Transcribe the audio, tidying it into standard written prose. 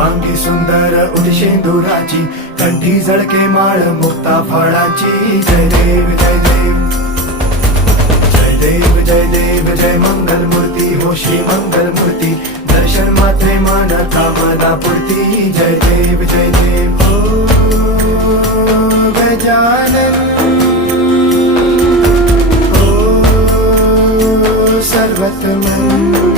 शुभांगी सुंदर उदिशेंदुराची, कंठी झळके माळ मुक्ता फळाची. जय देव जय देव जय देव जय देव जय मंगल मूर्ती हो श्री मंगल मूर्ती. दर्शन मात्रे मन कामना पूर्ती. जय देव जय देव हो गजानन हो सर्वतमन.